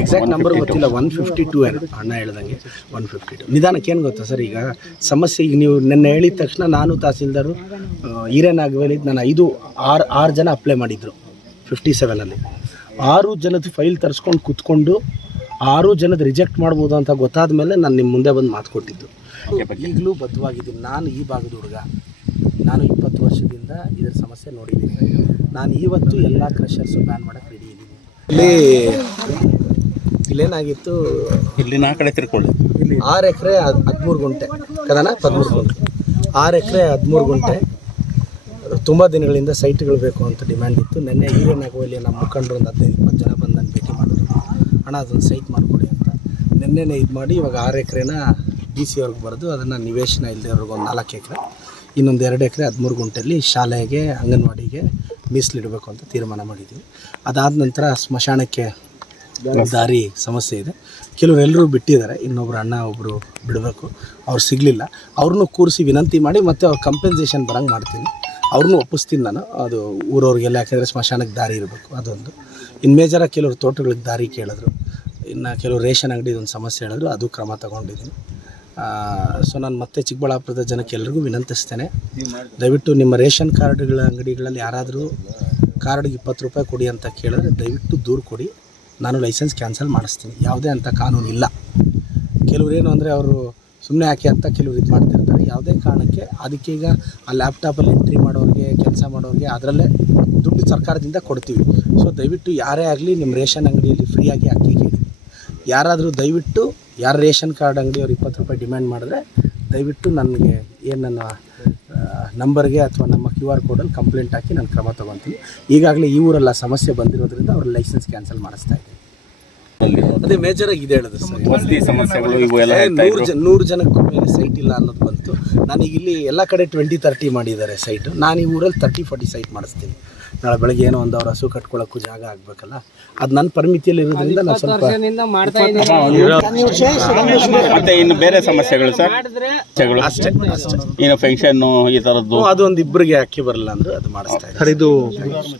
Exact number ಗೊತ್ತಿಲ್ಲ one fifty two ಏನು? ಅಣ್ಣ ಹೇಳ್ದಂಗೆ ಒನ್ ಫಿಫ್ಟಿ ಟು ನಿಧಾನಕ್ಕೆ ಏನು ಗೊತ್ತಾ ಸರ್ ಈಗ? ಸಮಸ್ಯೆ ಈಗ ನೀವು ನೆನ್ನೆ ಹೇಳಿದ ತಕ್ಷಣ ನಾನು ತಹಸೀಲ್ದಾರು ಹಿರೇನಾಗವೇಲಿ ನಾನು ಐದು ಆರು ಆರು ಜನ ಅಪ್ಲೈ ಮಾಡಿದ್ರು ಫಿಫ್ಟಿ ಸೆವೆನಲ್ಲಿ ಆರು ಜನದ ಫೈಲ್ ತರಿಸ್ಕೊಂಡು ಕೂತ್ಕೊಂಡು ಆರು ಜನದ ರಿಜೆಕ್ಟ್ ಮಾಡ್ಬೋದು ಅಂತ ಗೊತ್ತಾದ ಮೇಲೆ ನಾನು ನಿಮ್ಮ ಮುಂದೆ ಬಂದು ಮಾತು ಕೊಟ್ಟಿದ್ದು. ಈಗಲೂ ಬದ್ಧವಾಗಿದ್ದೀನಿ ನಾನು ಈ ಭಾಗದ ಹುಡುಗ. ನಾನು ಇಪ್ಪತ್ತು ವರ್ಷದಿಂದ ಇದರ ಸಮಸ್ಯೆ ನೋಡಿದ್ದೀನಿ. ನಾನು ಇವತ್ತು ಎಲ್ಲ ಕ್ರಷರ್ಸು ಬ್ಯಾನ್ ಮಾಡೋಕ್ಕೆ ರೆಡಿ ಇಲ್ಲಿ ಇಲ್ಲೇನಾಗಿತ್ತು? ಇಲ್ಲಿ ನಾ ಕಡೆ ತಿರ್ಕೊಳ್ಳಿ. ಆರು ಎಕರೆ ಹದಿಮೂರು ಗುಂಟೆ. ಕದನ? ಹದಿಮೂರು ಗುಂಟೆ. ಆರು ಎಕರೆ ಹದಿಮೂರು ಗುಂಟೆ. ತುಂಬ ದಿನಗಳಿಂದ ಸೈಟ್ಗಳು ಬೇಕು ಅಂತ ಡಿಮ್ಯಾಂಡ್ ಇತ್ತು. ನಿನ್ನೆ ಹಿರಿಯನಾಗುವಲ್ಲಿ ನಮ್ಮ ಮುಖಂಡರು ಒಂದು ಹದಿನೈದು ಇಪ್ಪತ್ತು ಜನ ಬಂದು ನಾನು ಭೇಟಿ ಮಾಡಿದ್ರು. ಹಣ ಅದೊಂದು ಸೈಟ್ ಮಾಡಿಕೊಡಿ ಅಂತ. ನಿನ್ನೆನೇ ಇದು ಮಾಡಿ ಇವಾಗ ಆರು ಎಕರೆನ ಡಿ ಸಿ ಅವ್ರಿಗೆ ಬರೆದು ಅದನ್ನು ನಿವೇಶನ ಇಲ್ಲದೆ ಅವ್ರಿಗೆ ಒಂದು ನಾಲ್ಕು ಎಕರೆ ಇನ್ನೊಂದು ಎರಡು ಎಕರೆ ಹದಿಮೂರು ಗುಂಟೆಯಲ್ಲಿ ಶಾಲೆಗೆ ಅಂಗನವಾಡಿಗೆ ಮೀಸಲಿಡಬೇಕು ಅಂತ ತೀರ್ಮಾನ ಮಾಡಿದ್ದೀವಿ. ಅದಾದ ನಂತರ ಸ್ಮಶಾನಕ್ಕೆ ದಾರಿ ಸಮಸ್ಯೆ ಇದೆ. ಕೆಲವರು ಎಲ್ಲರೂ ಬಿಟ್ಟಿದ್ದಾರೆ. ಇನ್ನೊಬ್ರು ಅಣ್ಣ ಒಬ್ಬರು ಬಿಡಬೇಕು. ಅವ್ರು ಸಿಗಲಿಲ್ಲ. ಅವ್ರನ್ನೂ ಕೂರಿಸಿ ವಿನಂತಿ ಮಾಡಿ ಮತ್ತೆ ಅವ್ರ ಕಂಪೆನ್ಸೇಷನ್ ಬರಂಗೆ ಮಾಡ್ತೀನಿ. ಅವ್ರನ್ನೂ ಒಪ್ಪಿಸ್ತೀನಿ ನಾನು. ಅದು ಊರವ್ರಿಗೆಲ್ಲ, ಯಾಕೆಂದರೆ ಸ್ಮಶಾನಕ್ಕೆ ದಾರಿ ಇರಬೇಕು. ಅದೊಂದು. ಇನ್ನು ಮೇಜರಾಗಿ ಕೆಲವರು ತೋಟಗಳಿಗೆ ದಾರಿ ಕೇಳಿದ್ರು. ಇನ್ನು ಕೆಲವರು ರೇಷನ್ ಅಂಗಡಿ ಒಂದು ಸಮಸ್ಯೆ ಹೇಳಿದ್ರು. ಅದು ಕ್ರಮ ತಗೊಂಡಿದ್ದೀನಿ. ಸೊ ನಾನು ಮತ್ತೆ ಚಿಕ್ಕಬಳ್ಳಾಪುರದ ಜನಕ್ಕೆ ಎಲ್ರಿಗೂ ವಿನಂತಿಸ್ತೇನೆ. ದಯವಿಟ್ಟು ನಿಮ್ಮ ರೇಷನ್ ಕಾರ್ಡ್ಗಳ ಅಂಗಡಿಗಳಲ್ಲಿ ಯಾರಾದರೂ ಕಾರ್ಡ್ಗೆ ಇಪ್ಪತ್ತು ರೂಪಾಯಿ ಕೊಡಿ ಅಂತ ಕೇಳಿದ್ರೆ ದಯವಿಟ್ಟು ದೂರು ಕೊಡಿ. ನಾನು ಲೈಸೆನ್ಸ್ ಕ್ಯಾನ್ಸಲ್ ಮಾಡಿಸ್ತೀನಿ. ಯಾವುದೇ ಅಂಥ ಕಾನೂನು ಇಲ್ಲ. ಕೆಲವ್ರು ಏನು ಅಂದರೆ ಅವರು ಸುಮ್ಮನೆ ಯಾಕೆ ಅಂತ ಕೆಲವ್ರು ಇದು ಮಾಡ್ತಿರ್ತಾರೆ. ಯಾವುದೇ ಕಾರಣಕ್ಕೆ ಅದಕ್ಕೆ ಈಗ ಆ ಲ್ಯಾಪ್ಟಾಪಲ್ಲಿ ಎಂಟ್ರಿ ಮಾಡೋರಿಗೆ, ಕೆಲಸ ಮಾಡೋರಿಗೆ ಅದರಲ್ಲೇ ದುಡ್ಡು ಸರ್ಕಾರದಿಂದ ಕೊಡ್ತೀವಿ. ಸೊ ದಯವಿಟ್ಟು ಯಾರೇ ಆಗಲಿ ನಿಮ್ಮ ರೇಷನ್ ಅಂಗಡಿಯಲ್ಲಿ ಫ್ರೀಯಾಗಿ ಅಕ್ಕಿ ಕೇಳಿ. ಯಾರಾದರೂ ದಯವಿಟ್ಟು ಯಾರು ರೇಷನ್ ಕಾರ್ಡ್ ಅಂಗಡಿಯವ್ರು ಇಪ್ಪತ್ತು ರೂಪಾಯಿ ಡಿಮ್ಯಾಂಡ್ ಮಾಡಿದ್ರೆ ದಯವಿಟ್ಟು ನನಗೆ ಏನು ನನ್ನ ನಂಬರ್ಗೆ ಅಥವಾ ನಮ್ಮ ಕ್ಯೂ ಆರ್ ಕೋಡಲ್ಲಿ ಕಂಪ್ಲೇಂಟ್ ಹಾಕಿ ನಾನು ಕ್ರಮ ತೊಗೊತೀನಿ. ಈಗಾಗಲೇ ಈ ಊರೆಲ್ಲ ಸಮಸ್ಯೆ ಬಂದಿರೋದ್ರಿಂದ ಅವ್ರ ಲೈಸೆನ್ಸ್ ಕ್ಯಾನ್ಸಲ್ ಮಾಡಿಸ್ತಾ ಇದ್ದೀನಿ. ಅದೇ ಆಗಿ ಇದೆ ಹೇಳೋದು ನೂರು ಜನ ನೂರು ಜನಕ್ಕೂ ಮೇಲೆ ಸೈಟ್ ಇಲ್ಲ ಅನ್ನೋದು ಬಂತು. ನನಗೆ ಇಲ್ಲಿ ಎಲ್ಲ ಕಡೆ ಟ್ವೆಂಟಿ ತರ್ಟಿ ಮಾಡಿದ್ದಾರೆ ಸೈಟ್ ನಾನು ಈ ಊರಲ್ಲಿ ತರ್ಟಿ ಫಾರ್ಟಿ ಸೈಟ್ ಮಾಡಿಸ್ತೀನಿ. ನಾಳೆ ಬೆಳಗ್ಗೆ ಏನೋ ಒಂದು ಅವ್ರ ಹಸು ಕಟ್ಕೊಳ್ಳೋಕ್ಕೂ ಜಾಗ ಆಗಬೇಕಲ್ಲ? ಅದು ನನ್ನ ಪರಿಮಿತಿಯಲ್ಲಿ ಇರೋದ್ರಿಂದ ನಾನು ಸ್ವಲ್ಪ ಮತ್ತೆ ಇನ್ನು ಬೇರೆ ಸಮಸ್ಯೆಗಳು ಸರ್? ಸಮಸ್ಯೆಗಳು ಅಷ್ಟೇ ಅಷ್ಟೇ. ಇನ್ನು ಫೆನ್ಷನ್ ಈ ತರದ್ದು ಅದು ಒಂದು ಇಬ್ಬರಿಗೆ ಅಕ್ಕಿ ಬರಲ್ಲ ಅಂದ್ರೆ ಅದು ಮಾಡಿಸ್ತಾ ಸರ್ ಇದು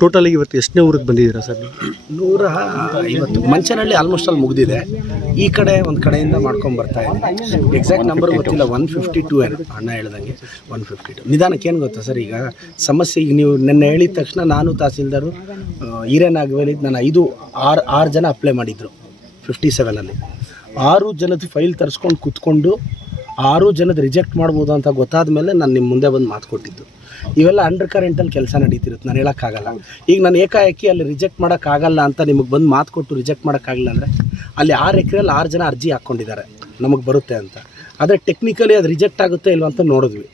ಟೋಟಲ್ ಇವತ್ತು ಎಷ್ಟನೇ ಊರಿಗೆ ಬಂದಿದ್ದೀರಾ ಸರ್ ನೂರ ಐವತ್ತು. ಮಂಚನಹಳ್ಳಿ ಆಲ್ಮೋಸ್ಟ್ ಅಲ್ಲಿ ಮುಗಿದಿದೆ. ಈ ಕಡೆ ಒಂದು ಕಡೆಯಿಂದ ಮಾಡ್ಕೊಂಡು ಬರ್ತಾ ಇದ್ದೀನಿ. ಎಕ್ಸಾಕ್ಟ್ ನಂಬರ್ ಗೊತ್ತಿಲ್ಲ ಒನ್ ಫಿಫ್ಟಿ ಟೂ ಏನು. ಅಣ್ಣ ಹೇಳ್ದಂಗೆ ಒನ್ ಫಿಫ್ಟಿ ಟು ನಿಧಾನಕ್ಕೆ ಏನು ಗೊತ್ತಾ ಸರ್ ಈಗ? ಸಮಸ್ಯೆ ಈಗ ನೀವು ನಿನ್ನೆ ಹೇಳಿದ ತಕ್ಷಣ ನಾನು ತಹಸೀಲ್ದಾರು ಹಿರೇನಾಗವೇಲಿ ನಾನು ಐದು, ಆರು ಆರು ಜನ ಅಪ್ಲೈ ಮಾಡಿದ್ರು ಫಿಫ್ಟಿ ಸೆವೆನಲ್ಲಿ ಆರು ಜನದ ಫೈಲ್ ತರಿಸ್ಕೊಂಡು ಕೂತ್ಕೊಂಡು ಆರು ಜನದ ರಿಜೆಕ್ಟ್ ಮಾಡ್ಬೋದು ಅಂತ ಗೊತ್ತಾದ ಮೇಲೆ ನಾನು ನಿಮ್ಮ ಮುಂದೆ ಬಂದು ಮಾತು ಕೊಟ್ಟಿದ್ದು. ಇವೆಲ್ಲ ಅಂಡರ್ ಕರೆಂಟಲ್ಲಿ ಕೆಲಸ ನಡೀತಿರುತ್ತೆ ನಾನು ಹೇಳೋಕ್ಕಾಗಲ್ಲ. ಈಗ ನಾನು ಏಕಾಏಕಿ ಅಲ್ಲಿ ರಿಜೆಕ್ಟ್ ಮಾಡೋಕ್ಕಾಗಲ್ಲ ಅಂತ ನಿಮಗೆ ಬಂದು ಮಾತು ಕೊಟ್ಟು ರಿಜೆಕ್ಟ್ ಮಾಡೋಕ್ಕಾಗಲ್ಲ ಅಂದರೆ, ಅಲ್ಲಿ ಆರು ಎಕರೆಯಲ್ಲಿ ಆರು ಜನ ಅರ್ಜಿ ಹಾಕ್ಕೊಂಡಿದ್ದಾರೆ, ನಮಗೆ ಬರುತ್ತೆ ಅಂತ. ಆದರೆ ಟೆಕ್ನಿಕಲಿ ಅದು ರಿಜೆಕ್ಟ್ ಆಗುತ್ತೆ ಇಲ್ವ ಅಂತ ನೋಡಿದ್ವಿ.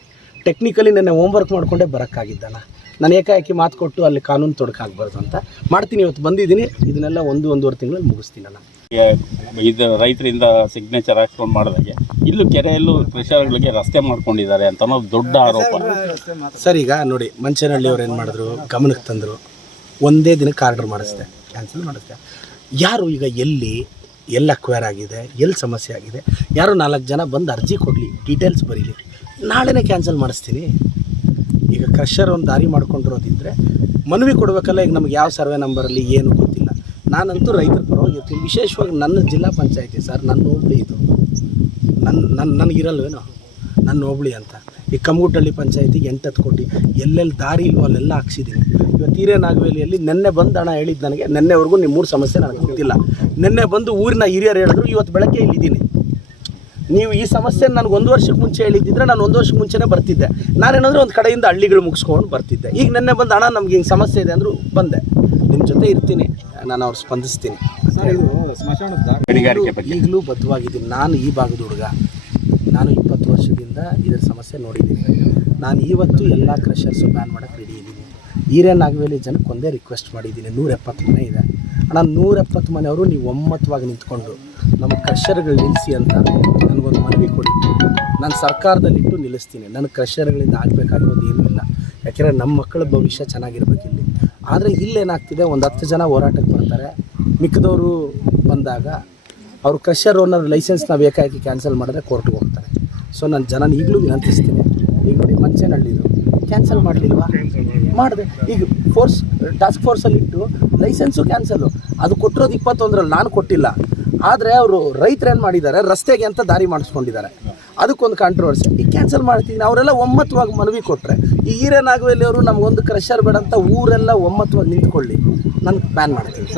ಟೆಕ್ನಿಕಲಿ ನೆನ್ನೆ ಹೋಮ್ವರ್ಕ್ ಮಾಡಿಕೊಂಡೇ ಬರೋಕ್ಕಾಗಿದ್ದಾನ ನಾನು ಏಕಾಏಕಿ ಮಾತು ಕೊಟ್ಟು ಅಲ್ಲಿ ಕಾನೂನು ತೊಡಕಾಗಬಾರ್ದು ಅಂತ ಮಾಡ್ತೀನಿ ಇವತ್ತು ಬಂದಿದ್ದೀನಿ. ಇದನ್ನೆಲ್ಲ ಒಂದು ಒಂದೂವರೆ ತಿಂಗಳಲ್ಲಿ ಮುಗಿಸ್ತೀನಿ ನಾನು ಇದು ರೈತರಿಂದ ಸಿಗ್ನೇಚರ್ ಹಾಕ್ಸ್ಕೊಂಡು ಮಾಡಿದಾಗೆ. ಇಲ್ಲೂ ಕೆರೆಯಲ್ಲೂ ಕೃಷಿಗಳಿಗೆ ರಸ್ತೆ ಮಾಡ್ಕೊಂಡಿದ್ದಾರೆ ಅಂತ ದೊಡ್ಡ ಆರೋಪ. ಸರ್ ಈಗ ನೋಡಿ ಮಂಚನಹಳ್ಳಿ ಅವ್ರು ಏನು ಮಾಡಿದ್ರು? ಗಮನಕ್ಕೆ ತಂದರು. ಒಂದೇ ದಿನಕ್ಕೆ ಆರ್ಡರ್ ಮಾಡಿಸ್ದೆ. ಕ್ಯಾನ್ಸಲ್ ಮಾಡಿಸ್ದೆ. ಯಾರು ಈಗ ಎಲ್ಲಿ ಎಲ್ಲಿ ಅಕ್ವೈರ್ ಆಗಿದೆ ಎಲ್ಲಿ ಸಮಸ್ಯೆ ಆಗಿದೆ? ಯಾರು ನಾಲ್ಕು ಜನ ಬಂದು ಅರ್ಜಿ ಕೊಡಲಿ ಡೀಟೇಲ್ಸ್ ಬರೀಲಿ. ನಾಳೆನೇ ಕ್ಯಾನ್ಸಲ್ ಮಾಡಿಸ್ತೀನಿ. ಈಗ ಕ್ರಷರ್ ಒಂದು ದಾರಿ ಮಾಡ್ಕೊಂಡಿರೋದಿದ್ದರೆ ಮನವಿ ಕೊಡಬೇಕಲ್ಲ, ಈಗ ನಮ್ಗೆ ಯಾವ ಸರ್ವೆ ನಂಬರಲ್ಲಿ ಏನು ಗೊತ್ತಿಲ್ಲ. ನಾನಂತೂ ರೈತರ ಪರವಾಗಿರ್ತೀನಿ ವಿಶೇಷವಾಗಿ ನನ್ನ ಜಿಲ್ಲಾ ಪಂಚಾಯತಿ ಸರ್, ನನ್ನ ಹೋಬಳಿ ಇದು. ನನ್ನ ನನ್ನ ನನಗಿರಲ್ವೇನೋ? ನನ್ನ ಹೋಬಳಿ ಅಂತ. ಈ ಕಮ್ಮಗುಟ್ಟಳ್ಳಿ ಪಂಚಾಯತಿಗೆ ಎಂಟತ್ತು ಕೋಟಿ, ಎಲ್ಲೆಲ್ಲಿ ದಾರಿ ಇಲ್ವೋ ಅಲ್ಲೆಲ್ಲ ಹಾಕ್ಸಿದ್ದೀನಿ. ಇವತ್ತು ಹಿರೇನಾಗವೇಲಿಯಲ್ಲಿ ನಿನ್ನೆ ಬಂದು ಹಣ ಹೇಳಿದ್ದು ನನಗೆ, ನಿನ್ನೆವರೆಗೂ ನಿಮ್ಮ ಮೂರು ಸಮಸ್ಯೆ ನನಗೆ ಗೊತ್ತಿಲ್ಲ. ನಿನ್ನೆ ಬಂದು ಊರಿನ ಹಿರಿಯರು ಹೇಳಿದ್ರು, ಇವತ್ತು ಬೆಳಗ್ಗೆ ಇಲ್ಲಿದ್ದೀನಿ. ನೀವು ಈ ಸಮಸ್ಯೆ ನನಗೆ ಒಂದು ವರ್ಷಕ್ಕೆ ಮುಂಚೆ ಹೇಳಿದ್ದಿದ್ರೆ ನಾನು ಒಂದು ವರ್ಷಕ್ಕೆ ಮುಂಚೆನೇ ಬರ್ತಿದ್ದೆ. ನಾನೇನಂದ್ರೆ ಒಂದು ಕಡೆಯಿಂದ ಹಳ್ಳಿಗಳು ಮುಗಿಸ್ಕೊಂಡು ಬರ್ತಿದ್ದೆ. ಈಗ ನೆನ್ನೆ ಬಂದು ಹಣ ನಮ್ಗೆ ಹಿಂಗೆ ಸಮಸ್ಯೆ ಇದೆ ಅಂದರೂ ಬಂದೆ. ನಿಮ್ಮ ಜೊತೆ ಇರ್ತೀನಿ. ನಾನು ಅವ್ರು ಸ್ಪಂದಿಸ್ತೀನಿ. ಈಗಲೂ ಬದ್ಧವಾಗಿದ್ದೀನಿ ನಾನು ಈ ಭಾಗದ ಹುಡುಗ. ನಾನು ಇಪ್ಪತ್ತು ವರ್ಷದಿಂದ ಇದರ ಸಮಸ್ಯೆ ನೋಡಿದ್ದೀನಿ. ನಾನು ಇವತ್ತು ಎಲ್ಲ ಕ್ರಷರ್ಸು ಬ್ಯಾನ್ ಮಾಡೋಕ್ಕೆ ರೆಡಿ ಹಿರೇನಾಗವೇಲಿ ಜನಕ್ಕೆ ಒಂದೇ ರಿಕ್ವೆಸ್ಟ್ ಮಾಡಿದ್ದೀನಿ. ನೂರ ಎಪ್ಪತ್ತು ಮನೆ ಇದೆ. ಅಣ್ಣ ನೂರ ಎಪ್ಪತ್ತು ಮನೆಯವರು ನೀವು ಒಮ್ಮತವಾಗಿ ನಿಂತ್ಕೊಂಡು ನಮ್ಮ ಕ್ರಷರ್ಗಳು ನಿಲ್ಲಿಸಿ ಅಂತ ನನಗೊಂದು ಮನವಿ ಕೊಡಿ. ನಾನು ಸರ್ಕಾರದಲ್ಲಿಟ್ಟು ನಿಲ್ಲಿಸ್ತೀನಿ. ನನ್ನ ಕ್ರಷರ್ಗಳಿಂದ ಆಗಬೇಕಾಗಿರೋದು ಏನೂ ಇಲ್ಲ. ಯಾಕೆಂದರೆ ನಮ್ಮ ಮಕ್ಕಳ ಭವಿಷ್ಯ ಚೆನ್ನಾಗಿರ್ಬೇಕು ಇಲ್ಲಿ. ಆದರೆ ಇಲ್ಲೇನಾಗ್ತಿದೆ ಒಂದು ಹತ್ತು ಜನ ಹೋರಾಟಕ್ಕೆ ಬರ್ತಾರೆ. ಮಿಕ್ಕದವರು ಬಂದಾಗ ಅವರು ಕ್ರಷರ್ ಓನರ್ ಲೈಸೆನ್ಸ್ನ ಬೇಕಾಗಿ ಕ್ಯಾನ್ಸಲ್ ಮಾಡಿದ್ರೆ ಕೋರ್ಟ್ಗೆ ಹೋಗ್ತಾರೆ. ಸೊ ನಾನು ಜನನ ಈಗಲೂ ವಿನಂತಿಸ್ತೀನಿ. ಈಗ ನೋಡಿ, ಮಂಚನಹಳ್ಳಿದು. ಕ್ಯಾನ್ಸಲ್ ಮಾಡಲಿಲ್ವಾ? ಮಾಡಿದೆ. ಈಗ ಫೋರ್ಸ್ ಟಾಸ್ಕ್ ಫೋರ್ಸಲ್ಲಿ ಇಟ್ಟು ಲೈಸೆನ್ಸು ಕ್ಯಾನ್ಸಲು ಅದು ಕೊಟ್ಟಿರೋದು ಇಪ್ಪತ್ತೊಂದರಲ್ಲಿ ನಾನು ಕೊಟ್ಟಿಲ್ಲ. ಆದರೆ ಅವರು ರೈತರು ಏನು ಮಾಡಿದ್ದಾರೆ? ರಸ್ತೆಗೆ ಅಂತ ದಾರಿ ಮಾಡಿಸ್ಕೊಂಡಿದ್ದಾರೆ. ಅದಕ್ಕೊಂದು ಕಾಂಟ್ರವರ್ಸಿ ಈಗ ಕ್ಯಾನ್ಸಲ್ ಮಾಡ್ತೀನಿ. ಅವರೆಲ್ಲ ಒಮ್ಮತವಾಗಿ ಮನವಿ ಕೊಟ್ಟರೆ ಈ ಹೀರೇನಾಗುವಲ್ಲಿ ಅವರು ನಮಗೊಂದು ಕ್ರಷರ್ ಬೇಡ ಅಂತ ಊರೆಲ್ಲ ಒಮ್ಮತವಾಗಿ ನಿಂತ್ಕೊಳ್ಳಿ. ನಾನು ಬ್ಯಾನ್ ಮಾಡ್ತೀನಿ.